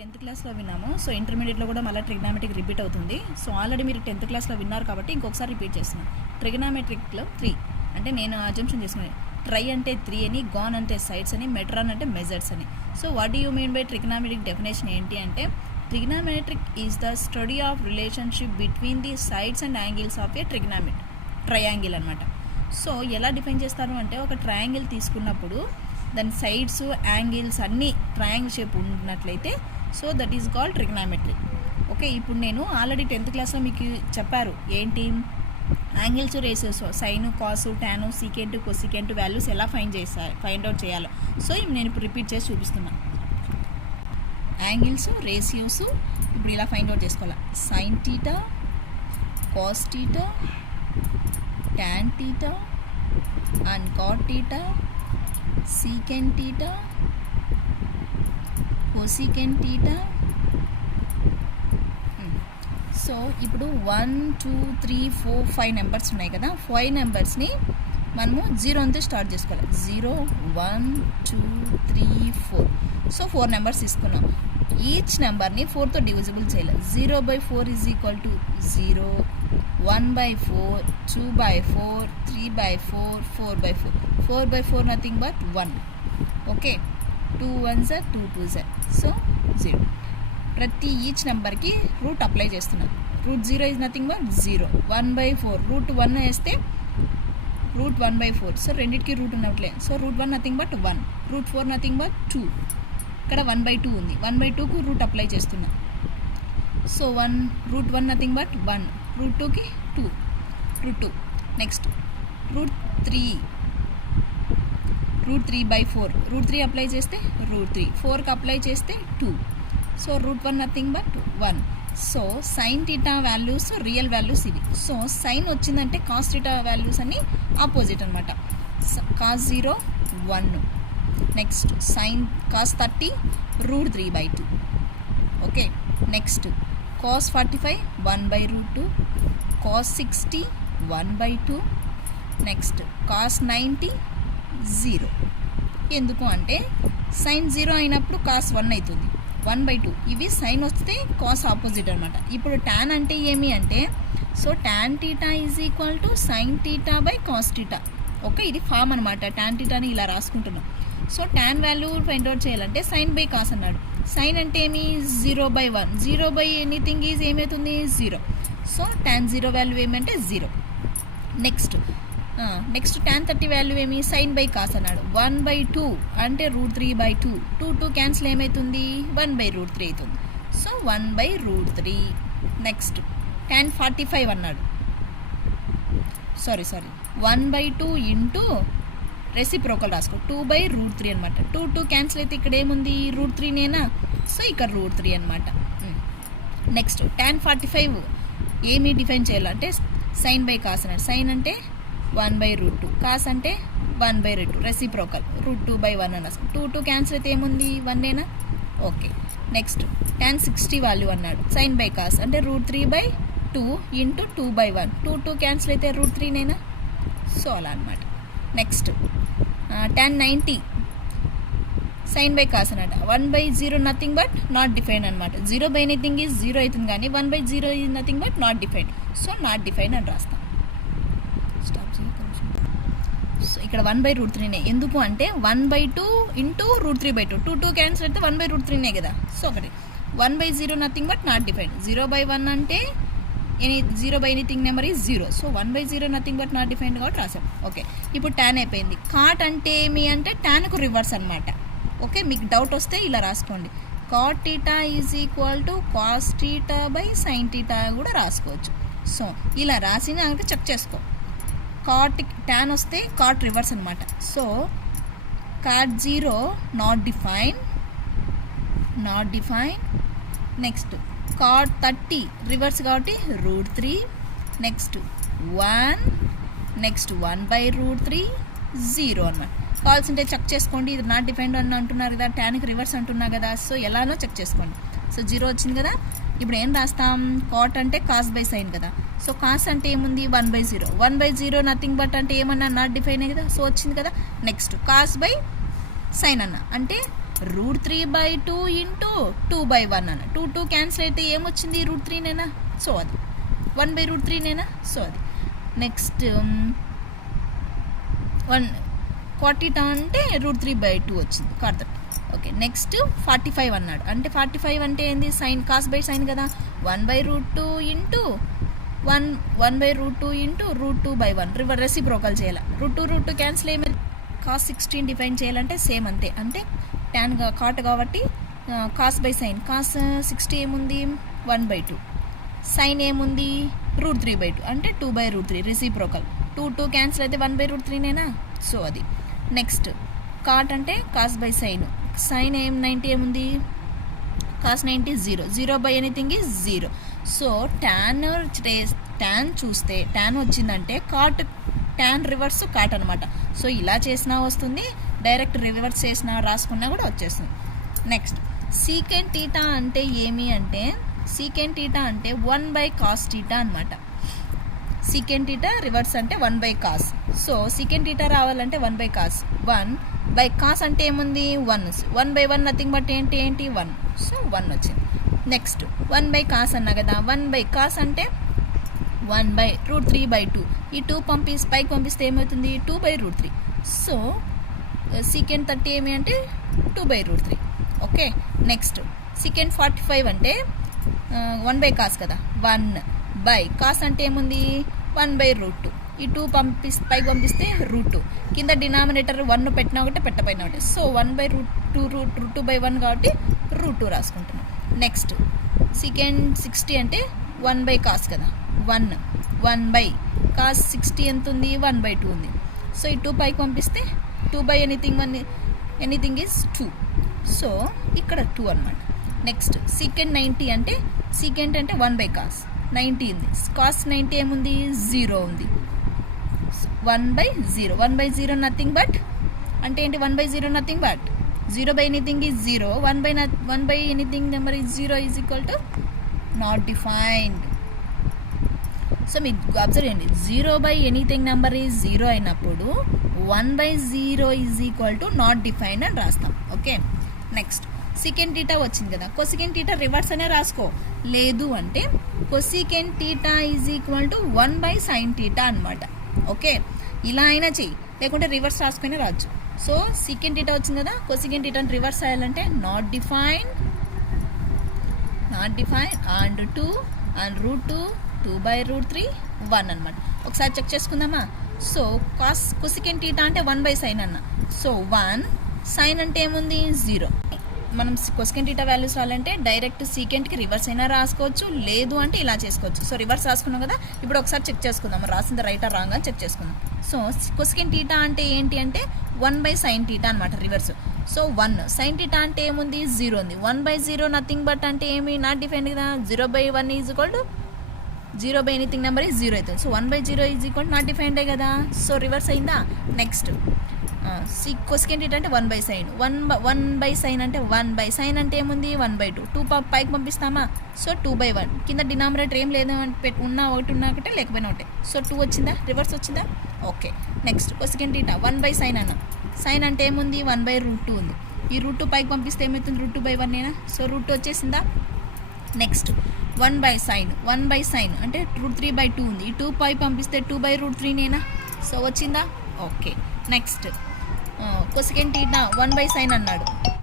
10th క్లాస్లో విన్నాము. So ఇంటర్మీడియట్లో కూడా మళ్ళీ ట్రిగ్నామెట్రిక్ రిపీట్ అవుతుంది. సో ఆల్రెడీ మీరు 10th క్లాస్లో విన్నారు కాబట్టి ఇంకొకసారి రిపీట్ చేస్తున్నాను. ట్రిగ్నామెట్రిక్లో 3 అంటే నేను అజంప్షన్ చేసుకున్నాను. ట్రై అంటే 3 అని, గాన్ అంటే సైడ్స్ అని, మెట్రాన్ అంటే మెజర్స్ అని. So what do you mean by trigonometric definition ఏంటి అంటే trigonometric is the study of relationship between the sides and angles of a triangle అనమాట. సో ఎలా డిఫైన్ చేస్తారు అంటే ఒక ట్రయాంగిల్ తీసుకున్నప్పుడు దాని సైడ్స్ యాంగిల్స్ అన్నీ ట్రయాంగిల్ షేప్ ఉన్నట్లయితే so that is called trigonometric. Okay, ఇప్పుడు నేను ఆల్రెడీ 10th క్లాస్లో మీకు చెప్పారు ఏంటి angles ratios sine cos tan secant cosecant values ఎలా ఫైండ్ అవుట్ చేయాలో. సో నేను ఇప్పుడు రిపీట్ చేసి చూపిస్తున్నా. యాంగిల్స్ రేషియోస్ ఇప్పుడు ఇలా ఫైండ్ అవుట్ చేసుకోవాలి. Sine theta, cos theta, tan theta and cot theta, secant theta, cosecant theta. So ఇప్పుడు 1 2 3 4 5 నెంబర్స్ ఉన్నాయి కదా, 5 నెంబర్స్ని మనము 0 అంతా స్టార్ట్ చేసుకోవాలి. 0 1 2 3 4. సో 4 నెంబర్స్ తీసుకున్నాం. ఈచ్ నెంబర్ని 4తో డివిజిబుల్ చేయాలి. 0/4 is equal to 0, 1/4, 2/4, 3/4, 4/4. 4/4 nothing but 1. Okay, 2 1s are 2 2s are. So 0. ప్రతి ఈచ్ నెంబర్కి రూట్ అప్లై చేస్తున్నాను. Root 0 is nothing but 0. 1/4 root 1 వేస్తే రూట్ 1/4. సో రెండింటికి రూట్ ఉన్నట్లే. So root 1 nothing but 1. Root 4 nothing but 2. ఇక్కడ 1/2 ఉంది. 1/2కు రూట్ అప్లై చేస్తున్నా. So root 1 nothing but 1. Root 2కి 2. Root 2. Next root 3. Root 3/4. Root 3 apply చేస్తే రూట్ 3. 4కి అప్లై చేస్తే 2. So root 1 nothing but 1. So sine theta values real values ఇవి. So sine వచ్చిందంటే కాస్ టీటా వాల్యూస్ అన్నీ ఆపోజిట్ అనమాట. Cos 0 1. Next sine cos 30 root 3/2. Okay, next cos 45 1/√2. Cos 60 1/2. Next cos 90 0. ఎందుకు అంటే sign 0 అయినప్పుడు కాస్ 1 అవుతుంది. 1/2 ఇవి సైన్ వస్తే కాస్ ఆపోజిట్ అనమాట. ఇప్పుడు టాన్ అంటే ఏమి అంటే so tan theta is equal to sine theta by cos theta. Okay, ఇది ఫామ్ అనమాట. టాన్ టీటాని ఇలా రాసుకుంటున్నాం. So tan value find out చేయాలంటే సైన్ బై కాస్ అన్నాడు. సైన్ అంటే ఏమి 0/1. 0/ఎనీథింగ్ ఈజ్ ఏమవుతుంది 0. సో టాన్ 0 వాల్యూ ఏమంటే 0. నెక్స్ట్ టాన్ 30 వాల్యూ ఏమి సైన్ బై కాస్ అన్నాడు. 1/2 అంటే రూట్ 3/2. 2 క్యాన్సిల్ ఏమవుతుంది 1/√3 అవుతుంది. సో 1/√3. నెక్స్ట్ టాన్ 45 అన్నాడు. సారీ 1/2 ఇంటూ రెసిప్రోకల్ రాసుకో 2/√3 అనమాట. 2 క్యాన్సిల్ అయితే ఇక్కడ ఏముంది రూట్ 3 నేనా. సో ఇక్కడ రూట్ 3 అనమాట. నెక్స్ట్ టాన్ 45 ఏమి డిఫైన్ చేయాలంటే సైన్ బై కాస్ అన్నాడు. సైన్ అంటే 1/√2, కాస్ అంటే 1/2. రెసిప్రోకల్ రూట్ 2/1 అని రాసుకో. 2 క్యాన్సిల్ అయితే ఏముంది 1 నేనా. ఓకే, నెక్స్ట్ టాన్ 60 వాల్యూ అన్నాడు. సైన్ బై కాస్ అంటే రూట్ 3/2 ఇంటూ 2/1. 2 క్యాన్సిల్ అయితే రూట్ 3 నేనా. సో అలా అనమాట. Next tan 90 sine by cos అన్నమాట. 1/0 నథింగ్ బట్ నాట్ డిఫైన్ అనమాట. 0/ఎనీథింగ్ ఈజ్ 0 అవుతుంది కానీ 1/0 is nothing but not define. So not define అని రాస్తాం. సో ఇక్కడ 1/√3నే. ఎందుకు అంటే 1/2 ఇంటూ రూట్ 3/2. 2 క్యాన్సిల్ అయితే 1/√3నే కదా. సో ఒకటి 1/0 నథింగ్ బట్ నాట్ డిఫైన్. 0/1 అంటే 0/ఎనీథింగ్ number is 0. So 1/0 nothing but not defined కాబట్టి రాసాం. ఓకే, ఇప్పుడు టాన్ అయిపోయింది. కాట్ అంటే ఏమి అంటే టాన్కు రివర్స్ అనమాట. ఓకే, మీకు డౌట్ వస్తే ఇలా రాసుకోండి. Cot theta is equal to cos theta by sine theta కూడా రాసుకోవచ్చు. సో ఇలా రాసిన చెక్ చేసుకో. కాట్ టాన్ వస్తే కాట్ రివర్స్ అనమాట. So cot 0 not define. Next cot 30 reverse కాబట్టి రూట్ 3. నెక్స్ట్ 1. నెక్స్ట్ 1/√3 0 అనమాట. కావాల్సింటే చెక్ చేసుకోండి. ఇది నాట్ డిఫైన్డ్ అని అంటున్నారు కదా, టాన్కి రివర్స్ అంటున్నా కదా. సో ఎలానో చెక్ చేసుకోండి. సో 0 వచ్చింది కదా. ఇప్పుడు ఏం రాస్తాం కాట్ అంటే కాస్ బై సైన్ కదా. సో కాస్ అంటే ఏముంది 1/0. 1/0 నథింగ్ బట్ అంటే ఏమన్నా నాట్ డిఫైన్ కదా. సో వచ్చింది కదా. నెక్స్ట్ కాస్ బై సైన్ అన్న అంటే √3/2 ఇంటూ 2/1 అన్న. 2 క్యాన్సిల్ అయితే ఏమొచ్చింది? √3నేనా? సో అది 1/√3నేనా? సో అది నెక్స్ట్ 1 40 అంటే √3/2 వచ్చింది. కార్దట్. ఓకే, నెక్స్ట్ 45 అన్నాడు. అంటే 45 అంటే ఏంది? సైన్, కాస్ బై సైన్ కదా. 1/√2 ఇంటూ 1/√2 ఇంటూ √2/1 రెసిప్రోకల్ చేయాలి. √2 క్యాన్సిల్ ఏమైంది? కాస్ 16 డిఫైన్ చేయాలంటే సేమ్ అంతే. అంటే tan కాట్ కాబట్టి కాస్ బై సైన్. కాస్ 60 ఏముంది? 1/2. సైన్ ఏముంది? √3/2 అంటే 2/√3 రెసిప్రోకల్. 2 క్యాన్సిల్ అయితే 1/√3నేనా? సో అది నెక్స్ట్ కాట్ అంటే కాస్ బై సైన్. సైన్ 90 ఏముంది? కాస్ 90 0/ఎనీథింగ్ ఈజ్ 0. సో ట్యాన్ చూస్తే ట్యాన్ వచ్చిందంటే కాట్, ట్యాన్ రివర్స్ కాట్ అనమాట. సో ఇలా చేసినా వస్తుంది, డైరెక్ట్ రివర్స్ చేసినా రాసుకున్నా కూడా వచ్చేస్తుంది. నెక్స్ట్ సీకెంట్ థీటా అంటే ఏమి అంటే, సీకెంట్ థీటా అంటే 1/cos థీటా అనమాట. సీకెంట్ థీటా రివర్స్ అంటే 1/cos. సో సీకెంట్ థీటా రావాలంటే 1/cos. 1/cos అంటే ఏముంది? 1. 1/1 నథింగ్ బట్ ఏంటి 1. సో 1 వచ్చింది. నెక్స్ట్ 1/cos అన్నా కదా. 1/cos అంటే 1/√3/2. ఈ 2 పైకి పంపిస్తే ఏమవుతుంది? 2/√3. సో సీకెంట్ 30 ఏమి అంటే 2/√3. ఓకే, నెక్స్ట్ సీకెంట్ 45 అంటే 1/cos కదా. 1/cos అంటే ఏముంది? 1/√2. ఈ 2 పైకి పంపిస్తే √2. కింద డినామినేటర్ 1 పెట్టినా ఒకటే, పెట్టపోయినా ఒకటే. సో 1/√2/1 కాబట్టి √2 రాసుకుంటున్నాం. నెక్స్ట్ సీకెంట్ 60 అంటే 1/cos కదా. 1/cos 60 ఎంత ఉంది? 1/2 ఉంది. సో ఈ 2 పైకి పంపిస్తే 2/ఎనీథింగ్ ఈజ్ 2. సో ఇక్కడ 2 అనమాట. నెక్స్ట్ సీకెంట్ 90 అంటే, సీకెంట్ అంటే 1/cos 90 ఉంది. కాస్ 90 ఏముంది? 0 ఉంది. 1/0. 1/0 నథింగ్ బట్ అంటే ఏంటి? 1/0 నథింగ్ బట్ 0/ఎనీథింగ్ ఈజ్ 0. 1/ఎనీథింగ్ number is 0 is equal to not defined. So మీరు అబ్జర్వ్ చేయండి, 0/ఎనీథింగ్ నెంబర్ ఈజ్ 0 అయినప్పుడు 1/0 is equal to not defined అని రాస్తాం. ఓకే, నెక్స్ట్ సెకండ్ థీటా వచ్చింది కదా. కొసెకండ్ థీటా రివర్స్ అనే రాసుకో. లేదు అంటే cosecant theta is equal to 1/sin theta అనమాట. ఓకే, ఇలా అయినా చెయ్యి, లేకుంటే రివర్స్ రాసుకునే రావచ్చు. సో సెకండ్ థీటా వచ్చింది కదా, కొసెకండ్ థీటాని రివర్స్ అయ్యాలంటే నాట్ డిఫైన్డ్ అండ్ 2 అండ్ √2 2/√3 1 అనమాట. ఒకసారి చెక్ చేసుకుందామా. సో కొసెకండ్ థీటా అంటే 1/sin అన్న. సో 1 సైన్ అంటే ఏముంది? 0. మనం కొసెకండ్ థీటా వాల్యూస్ రావాలంటే డైరెక్ట్ సీకెంట్కి రివర్స్ అయినా రాసుకోవచ్చు, లేదు అంటే ఇలా చేసుకోవచ్చు. సో రివర్స్ రాసుకున్నాం కదా, ఇప్పుడు ఒకసారి చెక్ చేసుకుందాం రాసింది రైట్ ఆర్ రాంగ్ అని చెక్ చేసుకుందాం. సో కొసెకండ్ థీటా అంటే ఏంటి అంటే 1/sin థీటా అనమాట రివర్స్. సో 1 sin థీటా అంటే ఏముంది? 0 ఉంది. 1/0 నథింగ్ బట్ అంటే ఏమి? నాట్ డిఫైన్డ్ కదా. 0/1 ఈజ్ ఈక్వల్ టు 0/ఎనీథింగ్ నెంబర్ ఈజ్ 0 అవుతుంది. So 1/0 is equal to not డిఫైన్డే కదా. సో రివర్స్ అయిందా. నెక్స్ట్ కొసెకండ్ థీటా అంటే 1/sin. 1/sin అంటే 1/sin అంటే ఏముంది? 1/2. 2 పైకి పంపిస్తామా. సో 2/1. కింద డినామినేటర్ ఏం లేదు ఉన్నా ఒకటి ఉన్నా ఒకటే, లేకపోయినా ఒకటే. సో 2 వచ్చిందా? రివర్స్ వచ్చిందా? Okay, next cosecant theta 1/sin అన్న. సైన్ అంటే ఏముంది? 1/√2 ఉంది. ఈ √2 పైకి పంపిస్తే ఏమవుతుంది? √2/1 నేనా. సో √2 వచ్చేసిందా. నెక్స్ట్ 1/sin అంటే √3/2 ఉంది. ఈ 2 పై పంపిస్తే 2/√3 నేనా. సో వచ్చిందా. Okay, next cosecant theta 1/sin అన్నాడు.